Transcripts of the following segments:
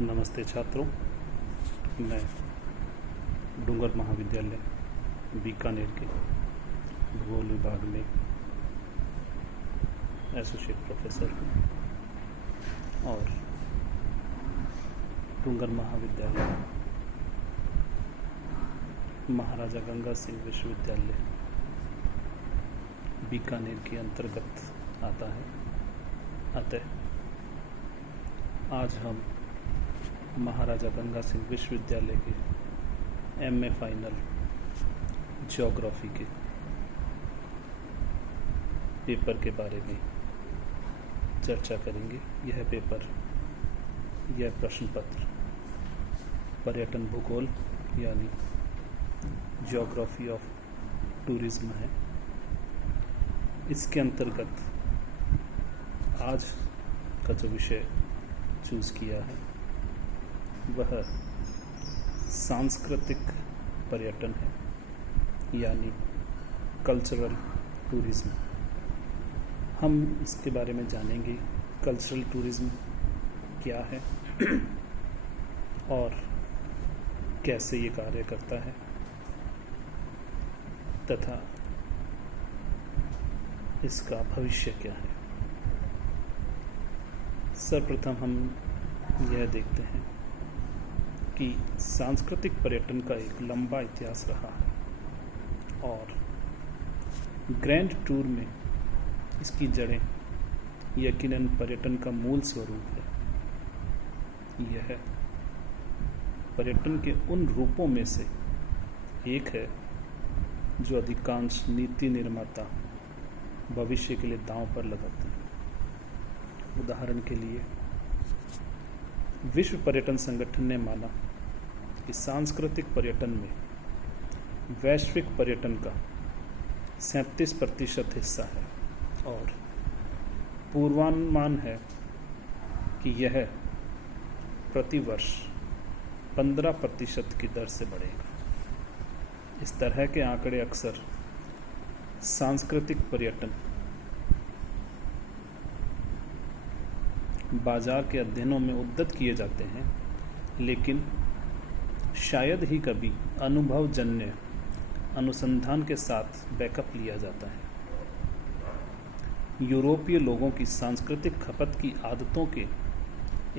नमस्ते छात्रों, मैं डूंगर महाविद्यालय बीकानेर के भूगोल विभाग में एसोसिएट प्रोफेसर हूँ और डूंगर महाविद्यालय महाराजा गंगा सिंह विश्वविद्यालय बीकानेर के अंतर्गत आता है। अतः आज हम महाराजा गंगा सिंह विश्वविद्यालय के एमए फाइनल ज्योग्राफी के पेपर के बारे में चर्चा करेंगे। यह प्रश्न पत्र पर्यटन भूगोल यानी ज्योग्राफी ऑफ टूरिज्म है। इसके अंतर्गत आज का जो विषय चूज़ किया है वह सांस्कृतिक पर्यटन है यानी कल्चरल टूरिज्म। हम इसके बारे में जानेंगे कल्चरल टूरिज्म क्या है और कैसे ये कार्य करता है तथा इसका भविष्य क्या है। सर्वप्रथम हम यह देखते हैं कि सांस्कृतिक पर्यटन का एक लंबा इतिहास रहा है और ग्रैंड टूर में इसकी जड़ें यकीनन पर्यटन का मूल स्वरूप है। यह पर्यटन के उन रूपों में से एक है जो अधिकांश नीति निर्माता भविष्य के लिए दांव पर लगाते हैं। उदाहरण के लिए विश्व पर्यटन संगठन ने माना कि सांस्कृतिक पर्यटन में वैश्विक पर्यटन का 37% हिस्सा है और पूर्वानुमान है कि यह प्रतिवर्ष 15% की दर से बढ़ेगा। इस तरह के आंकड़े अक्सर सांस्कृतिक पर्यटन बाजार के अध्ययनों में उद्धृत किए जाते हैं, लेकिन शायद ही कभी अनुभवजन्य अनुसंधान के साथ बैकअप लिया जाता है। यूरोपीय लोगों की सांस्कृतिक खपत की आदतों के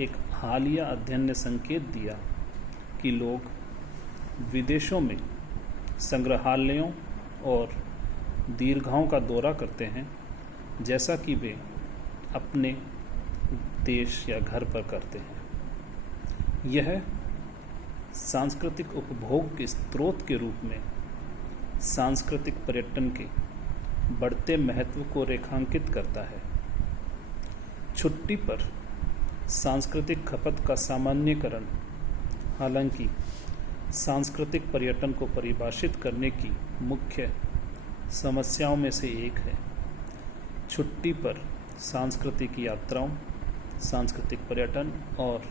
एक हालिया अध्ययन ने संकेत दिया कि लोग विदेशों में संग्रहालयों और दीर्घाओं का दौरा करते हैं जैसा कि वे अपने देश या घर पर करते हैं। यह सांस्कृतिक उपभोग के स्रोत के रूप में सांस्कृतिक पर्यटन के बढ़ते महत्व को रेखांकित करता है। छुट्टी पर सांस्कृतिक खपत का सामान्यकरण हालांकि सांस्कृतिक पर्यटन को परिभाषित करने की मुख्य समस्याओं में से एक है। छुट्टी पर सांस्कृतिक यात्राओं, सांस्कृतिक पर्यटन और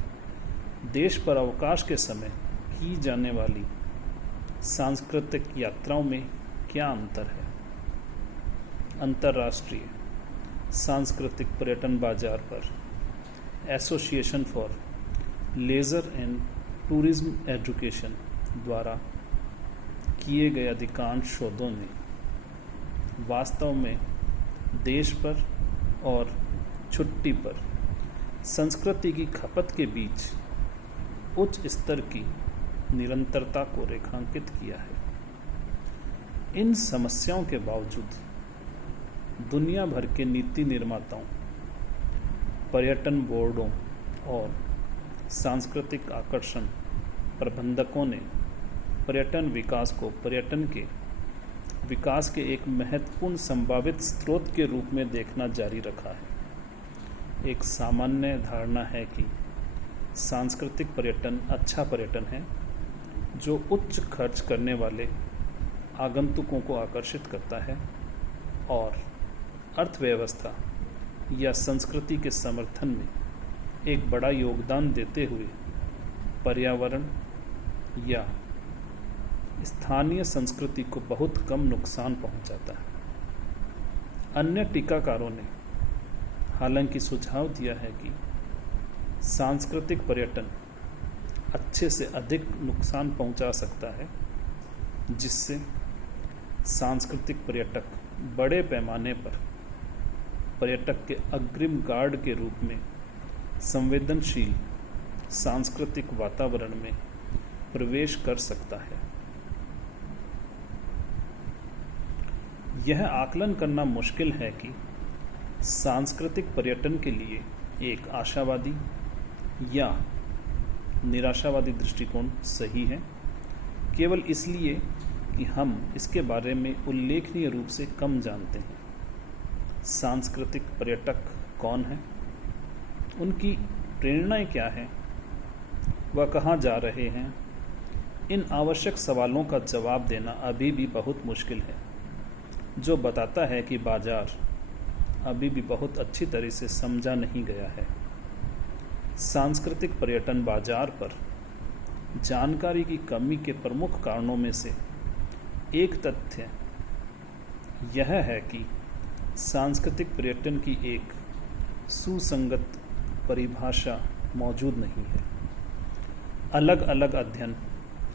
देश पर अवकाश के समय की जाने वाली सांस्कृतिक यात्राओं में क्या अंतर है। अंतर्राष्ट्रीय सांस्कृतिक पर्यटन बाजार पर association for leisure and tourism education द्वारा किए गए अधिकांश शोधों ने वास्तव में देश पर और छुट्टी पर संस्कृति की खपत के बीच उच्च स्तर की निरंतरता को रेखांकित किया है। इन समस्याओं के बावजूद दुनिया भर के नीति निर्माताओं, पर्यटन बोर्डों और सांस्कृतिक आकर्षण प्रबंधकों ने पर्यटन विकास को पर्यटन के विकास के एक महत्वपूर्ण संभावित स्रोत के रूप में देखना जारी रखा है। एक सामान्य धारणा है कि सांस्कृतिक पर्यटन अच्छा पर्यटन है जो उच्च खर्च करने वाले आगंतुकों को आकर्षित करता है और अर्थव्यवस्था या संस्कृति के समर्थन में एक बड़ा योगदान देते हुए पर्यावरण या स्थानीय संस्कृति को बहुत कम नुकसान पहुंचाता है। अन्य टीकाकारों ने हालांकि सुझाव दिया है कि सांस्कृतिक पर्यटन अच्छे से अधिक नुकसान पहुंचा सकता है, जिससे सांस्कृतिक पर्यटक बड़े पैमाने पर पर्यटक के अग्रिम गार्ड के रूप में संवेदनशील सांस्कृतिक वातावरण में प्रवेश कर सकता है। यह आकलन करना मुश्किल है कि सांस्कृतिक पर्यटन के लिए एक आशावादी या निराशावादी दृष्टिकोण सही है, केवल इसलिए कि हम इसके बारे में उल्लेखनीय रूप से कम जानते हैं। सांस्कृतिक पर्यटक कौन हैं? उनकी प्रेरणाएं क्या हैं? वह कहाँ जा रहे हैं? इन आवश्यक सवालों का जवाब देना अभी भी बहुत मुश्किल है, जो बताता है कि बाजार अभी भी बहुत अच्छी तरह से समझा नहीं गया है। सांस्कृतिक पर्यटन बाजार पर जानकारी की कमी के प्रमुख कारणों में से एक तथ्य यह है कि सांस्कृतिक पर्यटन की एक सुसंगत परिभाषा मौजूद नहीं है। अलग अलग अध्ययन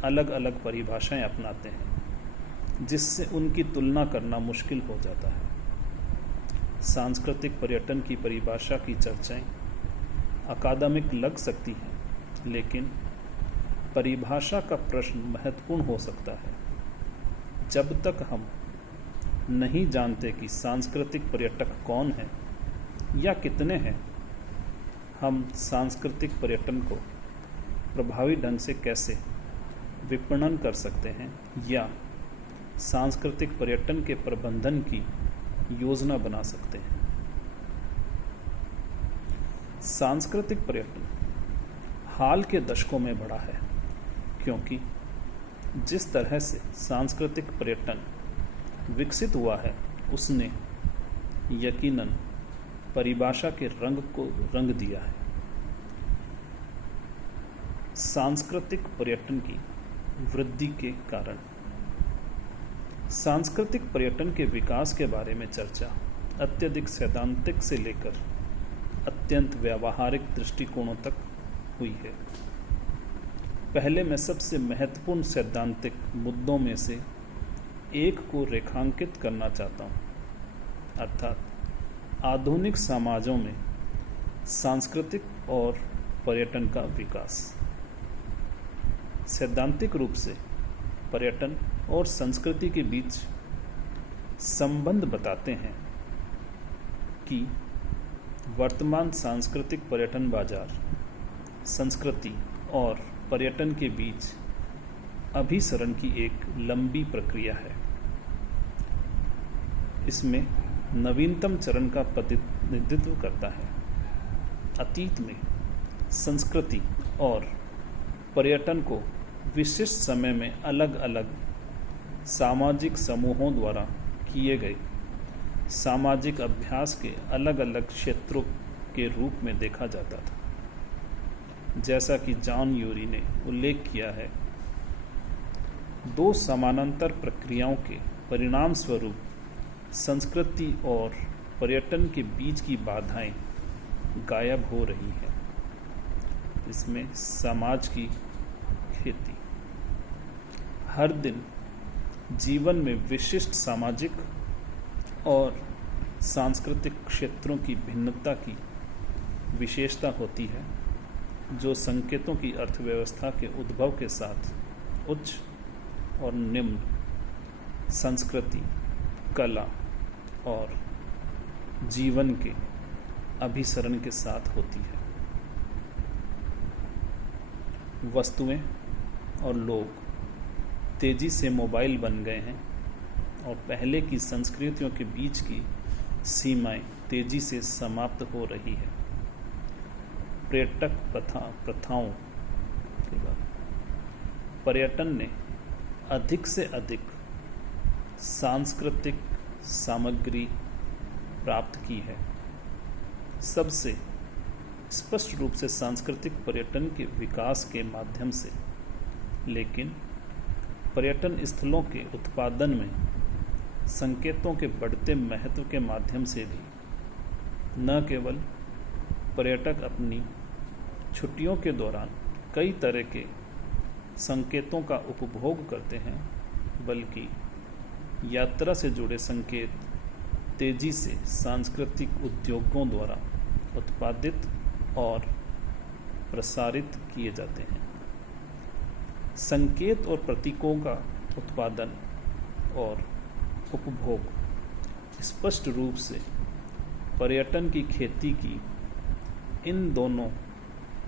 अलग अलग परिभाषाएं अपनाते हैं, जिससे उनकी तुलना करना मुश्किल हो जाता है। सांस्कृतिक पर्यटन की परिभाषा की चर्चाएं अकादमिक लग सकती हैं, लेकिन परिभाषा का प्रश्न महत्वपूर्ण हो सकता है। जब तक हम नहीं जानते कि सांस्कृतिक पर्यटक कौन है या कितने हैं, हम सांस्कृतिक पर्यटन को प्रभावी ढंग से कैसे विपणन कर सकते हैं या सांस्कृतिक पर्यटन के प्रबंधन की योजना बना सकते हैं। सांस्कृतिक पर्यटन हाल के दशकों में बढ़ा है, क्योंकि जिस तरह से सांस्कृतिक पर्यटन विकसित हुआ है, उसने यकीनन परिभाषा के रंग को रंग दिया है। सांस्कृतिक पर्यटन की वृद्धि के कारण सांस्कृतिक पर्यटन के विकास के बारे में चर्चा अत्यधिक सैद्धांतिक से लेकर अत्यंत व्यावहारिक दृष्टिकोणों तक हुई है। पहले मैं सबसे महत्वपूर्ण सैद्धांतिक मुद्दों में से एक को रेखांकित करना चाहता हूँ, अर्थात आधुनिक समाजों में सांस्कृतिक और पर्यटन का विकास। सैद्धांतिक रूप से पर्यटन और संस्कृति के बीच संबंध बताते हैं कि वर्तमान सांस्कृतिक पर्यटन बाजार संस्कृति और पर्यटन के बीच अभिसरण की एक लंबी प्रक्रिया है। इसमें नवीनतम चरण का प्रतिनिधित्व करता है। अतीत में संस्कृति और पर्यटन को विशिष्ट समय में अलग अलग सामाजिक समूहों द्वारा किए गए सामाजिक अभ्यास के अलग अलग क्षेत्रों के रूप में देखा जाता था। जैसा कि जॉन यूरी ने उल्लेख किया है, दो समानांतर प्रक्रियाओं के परिणाम स्वरूप संस्कृति और पर्यटन के बीच की बाधाएं गायब हो रही हैं। इसमें समाज की खेती हर दिन जीवन में विशिष्ट सामाजिक और सांस्कृतिक क्षेत्रों की भिन्नता की विशेषता होती है, जो संकेतों की अर्थव्यवस्था के उद्भव के साथ उच्च और निम्न संस्कृति, कला और जीवन के अभिसरण के साथ होती है। वस्तुएं और लोग तेजी से मोबाइल बन गए हैं और पहले की संस्कृतियों के बीच की सीमाएं तेजी से समाप्त हो रही है। पर्यटक प्रथाओं के बाद पर्यटन ने अधिक से अधिक सांस्कृतिक सामग्री प्राप्त की है। सबसे स्पष्ट रूप से सांस्कृतिक पर्यटन के विकास के माध्यम से, लेकिन पर्यटन स्थलों के उत्पादन में संकेतों के बढ़ते महत्व के माध्यम से भी न केवल पर्यटक अपनी छुट्टियों के दौरान कई तरह के संकेतों का उपभोग करते हैं, बल्कि यात्रा से जुड़े संकेत तेजी से सांस्कृतिक उद्योगों द्वारा उत्पादित और प्रसारित किए जाते हैं। संकेत और प्रतीकों का उत्पादन और उपभोग स्पष्ट रूप से पर्यटन की खेती की इन दोनों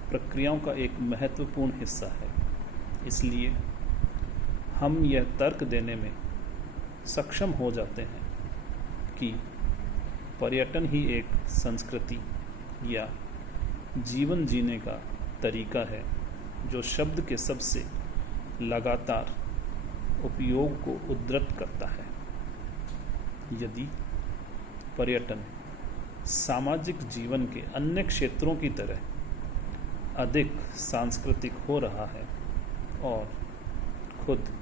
प्रक्रियाओं का एक महत्वपूर्ण हिस्सा है। इसलिए हम यह तर्क देने में सक्षम हो जाते हैं कि पर्यटन ही एक संस्कृति या जीवन जीने का तरीका है जो शब्द के सबसे लगातार उपयोग को उद्धृत करता है। यदि पर्यटन सामाजिक जीवन के अन्य क्षेत्रों की तरह अधिक सांस्कृतिक हो रहा है और खुद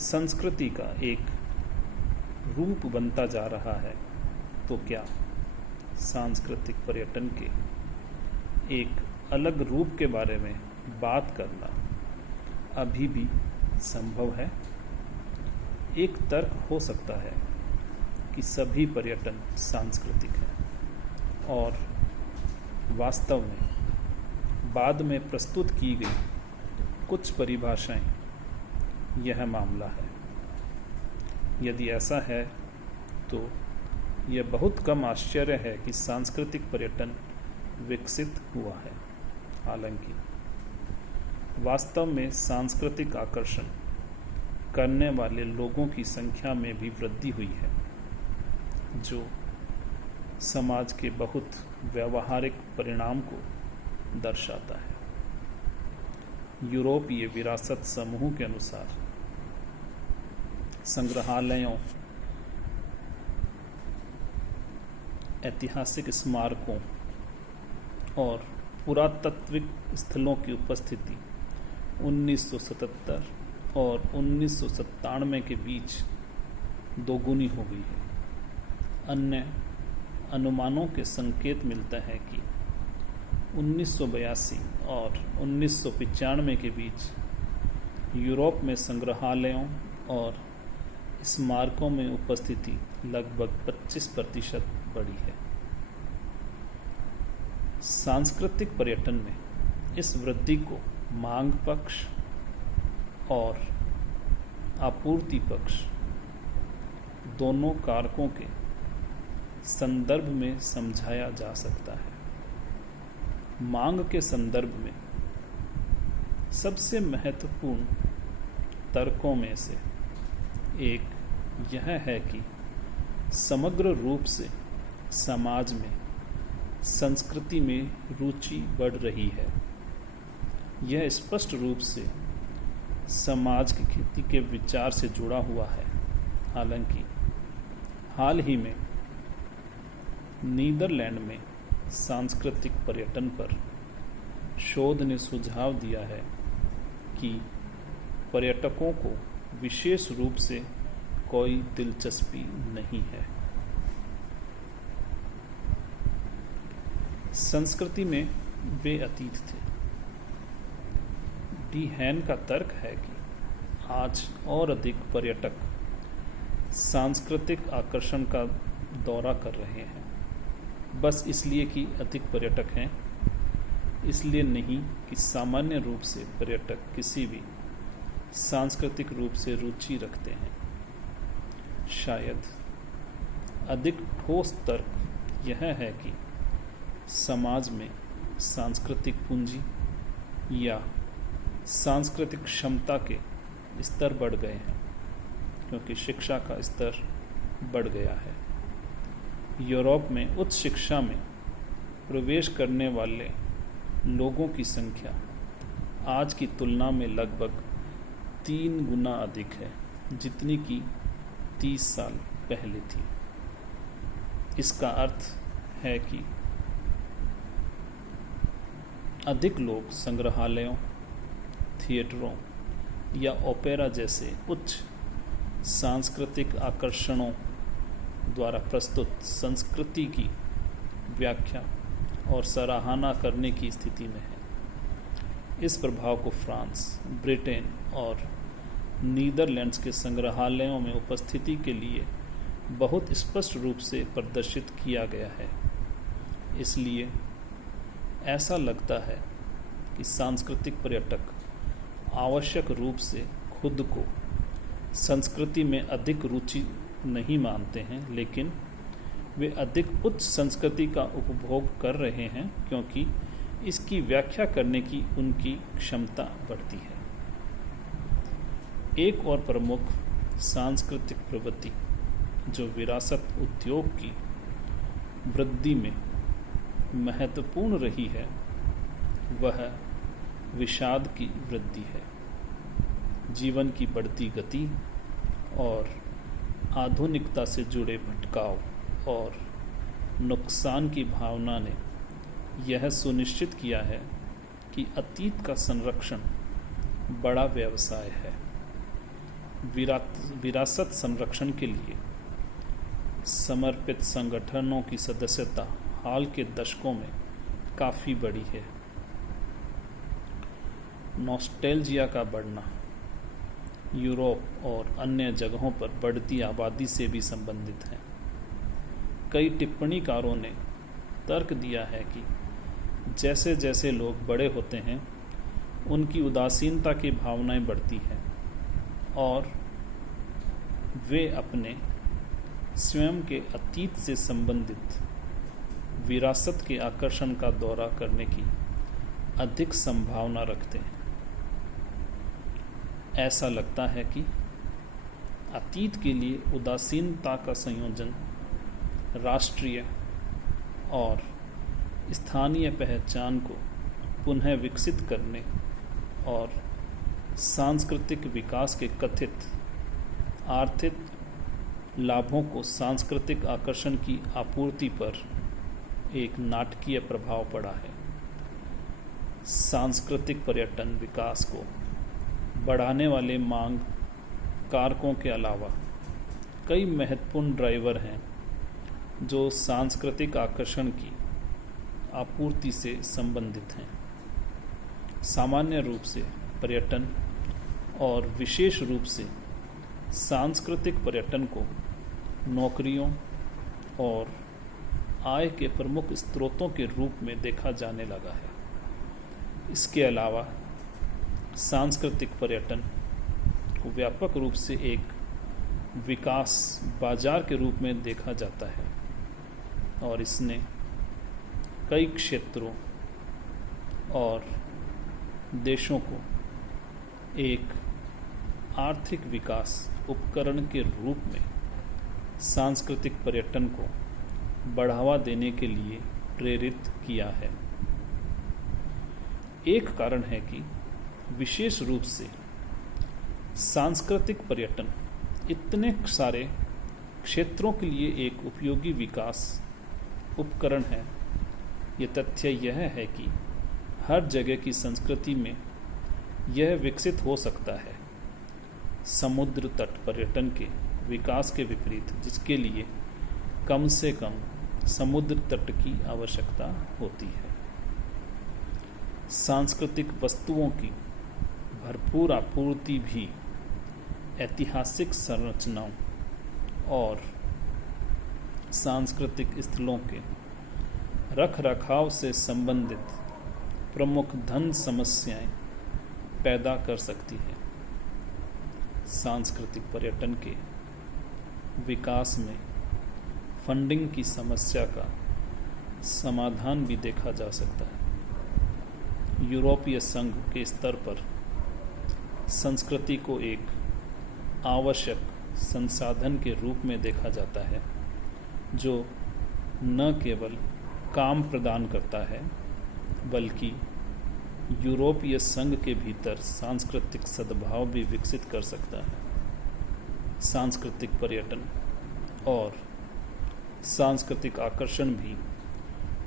संस्कृति का एक रूप बनता जा रहा है, तो क्या सांस्कृतिक पर्यटन के एक अलग रूप के बारे में बात करना अभी भी संभव है? एक तर्क हो सकता है कि सभी पर्यटन सांस्कृतिक है और वास्तव में बाद में प्रस्तुत की गई कुछ परिभाषाएं यह मामला है। यदि ऐसा है तो यह बहुत कम आश्चर्य है कि सांस्कृतिक पर्यटन विकसित हुआ है। हालांकि वास्तव में सांस्कृतिक आकर्षण करने वाले लोगों की संख्या में भी वृद्धि हुई है, जो समाज के बहुत व्यावहारिक परिणाम को दर्शाता है। यूरोपीय विरासत समूह के अनुसार संग्रहालयों, ऐतिहासिक स्मारकों और पुरातात्विक स्थलों की उपस्थिति 1977 और 1997 के बीच दोगुनी हो गई है। अन्य अनुमानों के संकेत मिलता है कि 1982 और 1995 के बीच यूरोप में संग्रहालयों और स्मारकों में उपस्थिति लगभग 25% बढ़ी है। सांस्कृतिक पर्यटन में इस वृद्धि को मांग पक्ष और आपूर्ति पक्ष दोनों कारकों के संदर्भ में समझाया जा सकता है। मांग के संदर्भ में सबसे महत्वपूर्ण तर्कों में से एक यह है कि समग्र रूप से समाज में संस्कृति में रुचि बढ़ रही है। यह स्पष्ट रूप से समाज की खेती के विचार से जुड़ा हुआ है। हालांकि हाल ही में नीदरलैंड में सांस्कृतिक पर्यटन पर शोध ने सुझाव दिया है कि पर्यटकों को विशेष रूप से कोई दिलचस्पी नहीं है। संस्कृति में वे अतीत थे। डी हैन का तर्क है कि आज और अधिक पर्यटक सांस्कृतिक आकर्षण का दौरा कर रहे हैं, बस इसलिए कि अधिक पर्यटक हैं, इसलिए नहीं कि सामान्य रूप से पर्यटक किसी भी सांस्कृतिक रूप से रुचि रखते हैं। शायद अधिक ठोस तर्क यह है कि समाज में सांस्कृतिक पूंजी या सांस्कृतिक क्षमता के स्तर बढ़ गए हैं, क्योंकि शिक्षा का स्तर बढ़ गया है। यूरोप में उच्च शिक्षा में प्रवेश करने वाले लोगों की संख्या आज की तुलना में लगभग 3 गुना अधिक है, जितनी कि 30 साल पहले थी। इसका अर्थ है कि अधिक लोग संग्रहालयों, थिएटरों या ओपेरा जैसे उच्च सांस्कृतिक आकर्षणों द्वारा प्रस्तुत संस्कृति की व्याख्या और सराहना करने की स्थिति में है। इस प्रभाव को फ्रांस, ब्रिटेन और नीदरलैंड्स के संग्रहालयों में उपस्थिति के लिए बहुत स्पष्ट रूप से प्रदर्शित किया गया है। इसलिए ऐसा लगता है कि सांस्कृतिक पर्यटक आवश्यक रूप से खुद को संस्कृति में अधिक रुचि नहीं मानते हैं, लेकिन वे अधिक उच्च संस्कृति का उपभोग कर रहे हैं क्योंकि इसकी व्याख्या करने की उनकी क्षमता बढ़ती है। एक और प्रमुख सांस्कृतिक प्रवृत्ति जो विरासत उद्योग की वृद्धि में महत्वपूर्ण रही है वह विषाद की वृद्धि है। जीवन की बढ़ती गति और आधुनिकता से जुड़े भटकाव और नुकसान की भावना ने यह सुनिश्चित किया है कि अतीत का संरक्षण बड़ा व्यवसाय है। विरासत संरक्षण के लिए समर्पित संगठनों की सदस्यता हाल के दशकों में काफ़ी बढ़ी है। नॉस्टैल्जिया का बढ़ना यूरोप और अन्य जगहों पर बढ़ती आबादी से भी संबंधित है। कई टिप्पणीकारों ने तर्क दिया है कि जैसे जैसे लोग बड़े होते हैं उनकी उदासीनता की भावनाएं बढ़ती हैं और वे अपने स्वयं के अतीत से संबंधित विरासत के आकर्षण का दौरा करने की अधिक संभावना रखते हैं। ऐसा लगता है कि अतीत के लिए उदासीनता का संयोजन राष्ट्रीय और स्थानीय पहचान को पुनः विकसित करने और सांस्कृतिक विकास के कथित आर्थिक लाभों को सांस्कृतिक आकर्षण की आपूर्ति पर एक नाटकीय प्रभाव पड़ा है। सांस्कृतिक पर्यटन विकास को बढ़ाने वाले मांग कारकों के अलावा कई महत्वपूर्ण ड्राइवर हैं जो सांस्कृतिक आकर्षण की आपूर्ति से संबंधित हैं। सामान्य रूप से पर्यटन और विशेष रूप से सांस्कृतिक पर्यटन को नौकरियों और आय के प्रमुख स्रोतों के रूप में देखा जाने लगा है। इसके अलावा सांस्कृतिक पर्यटन को व्यापक रूप से एक विकास बाजार के रूप में देखा जाता है और इसने कई क्षेत्रों और देशों को एक आर्थिक विकास उपकरण के रूप में सांस्कृतिक पर्यटन को बढ़ावा देने के लिए प्रेरित किया है। एक कारण है कि विशेष रूप से सांस्कृतिक पर्यटन इतने सारे क्षेत्रों के लिए एक उपयोगी विकास उपकरण है। ये तथ्य यह है कि हर जगह की संस्कृति में यह विकसित हो सकता है। समुद्र तट पर्यटन के विकास के विपरीत, जिसके लिए कम से कम समुद्र तट की आवश्यकता होती है। सांस्कृतिक वस्तुओं की भरपूर आपूर्ति भी ऐतिहासिक संरचनाओं और सांस्कृतिक स्थलों के रखरखाव से संबंधित प्रमुख धन समस्याएं पैदा कर सकती है। सांस्कृतिक पर्यटन के विकास में फंडिंग की समस्या का समाधान भी देखा जा सकता है। यूरोपीय संघ के स्तर पर संस्कृति को एक आवश्यक संसाधन के रूप में देखा जाता है जो न केवल काम प्रदान करता है बल्कि यूरोपीय संघ के भीतर सांस्कृतिक सद्भाव भी विकसित कर सकता है। सांस्कृतिक पर्यटन और सांस्कृतिक आकर्षण भी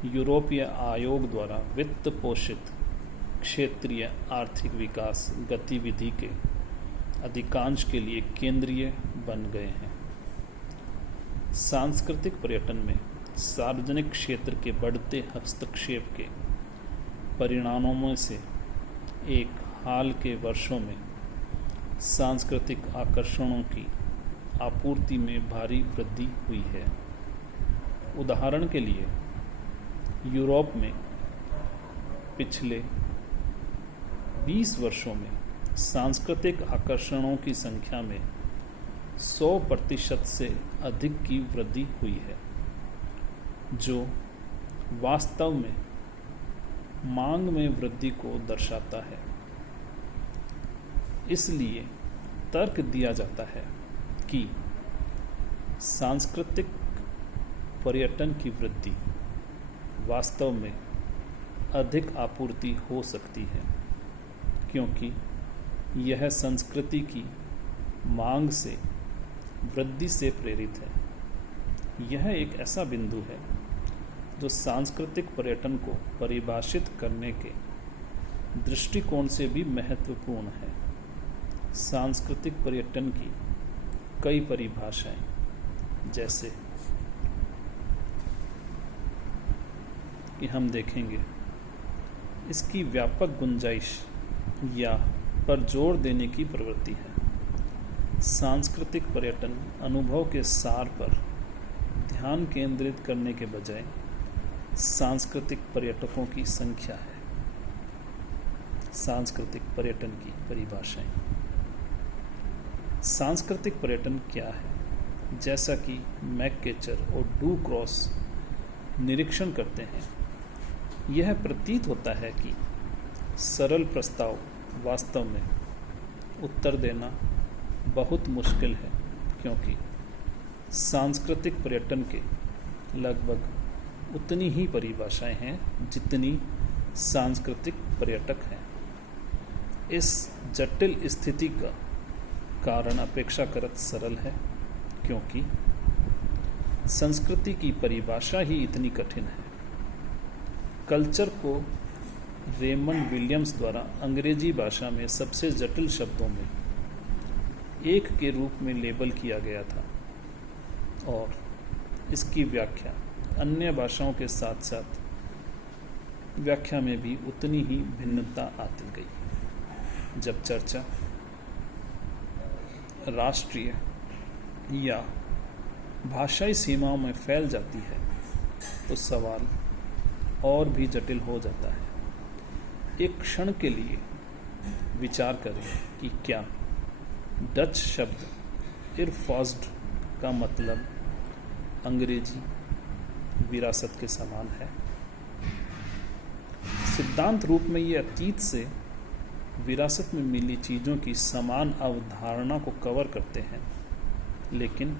यूरोपीय आयोग द्वारा वित्त पोषित क्षेत्रीय आर्थिक विकास गतिविधि के अधिकांश के लिए केंद्रीय बन गए हैं। सांस्कृतिक पर्यटन में सार्वजनिक क्षेत्र के बढ़ते हस्तक्षेप के परिणामों में से एक हाल के वर्षों में सांस्कृतिक आकर्षणों की आपूर्ति में भारी वृद्धि हुई है। उदाहरण के लिए यूरोप में पिछले 20 वर्षों में सांस्कृतिक आकर्षणों की संख्या में 100% से अधिक की वृद्धि हुई है, जो वास्तव में मांग में वृद्धि को दर्शाता है। इसलिए तर्क दिया जाता है कि सांस्कृतिक पर्यटन की वृद्धि वास्तव में अधिक आपूर्ति हो सकती है, क्योंकि यह संस्कृति की मांग से वृद्धि से प्रेरित है। यह एक ऐसा बिंदु है जो सांस्कृतिक पर्यटन को परिभाषित करने के दृष्टिकोण से भी महत्वपूर्ण है। सांस्कृतिक पर्यटन की कई परिभाषाएं, जैसे कि हम देखेंगे, इसकी व्यापक गुंजाइश या पर जोर देने की प्रवृत्ति है। सांस्कृतिक पर्यटन अनुभव के सार पर ध्यान केंद्रित करने के बजाय सांस्कृतिक पर्यटकों की संख्या है। सांस्कृतिक पर्यटन की परिभाषाएं। सांस्कृतिक पर्यटन क्या है? जैसा कि मैककेचर और डू क्रॉस निरीक्षण करते हैं, यह प्रतीत होता है कि सरल प्रस्ताव वास्तव में उत्तर देना बहुत मुश्किल है, क्योंकि सांस्कृतिक पर्यटन के लगभग उतनी ही परिभाषाएं हैं जितनी सांस्कृतिक पर्यटक हैं। इस जटिल स्थिति का कारण अपेक्षाकृत सरल है, क्योंकि संस्कृति की परिभाषा ही इतनी कठिन है। कल्चर को रेमंड विलियम्स द्वारा अंग्रेजी भाषा में सबसे जटिल शब्दों में एक के रूप में लेबल किया गया था, और इसकी व्याख्या अन्य भाषाओं के साथ साथ व्याख्या में भी उतनी ही भिन्नता आती गई। जब चर्चा राष्ट्रीय या भाषाई सीमाओं में फैल जाती है, तो सवाल और भी जटिल हो जाता है। एक क्षण के लिए विचार करें कि क्या डच शब्द इरफॉस्ड का मतलब अंग्रेजी विरासत के समान है। सिद्धांत रूप में ये अतीत से विरासत में मिली चीज़ों की समान अवधारणा को कवर करते हैं, लेकिन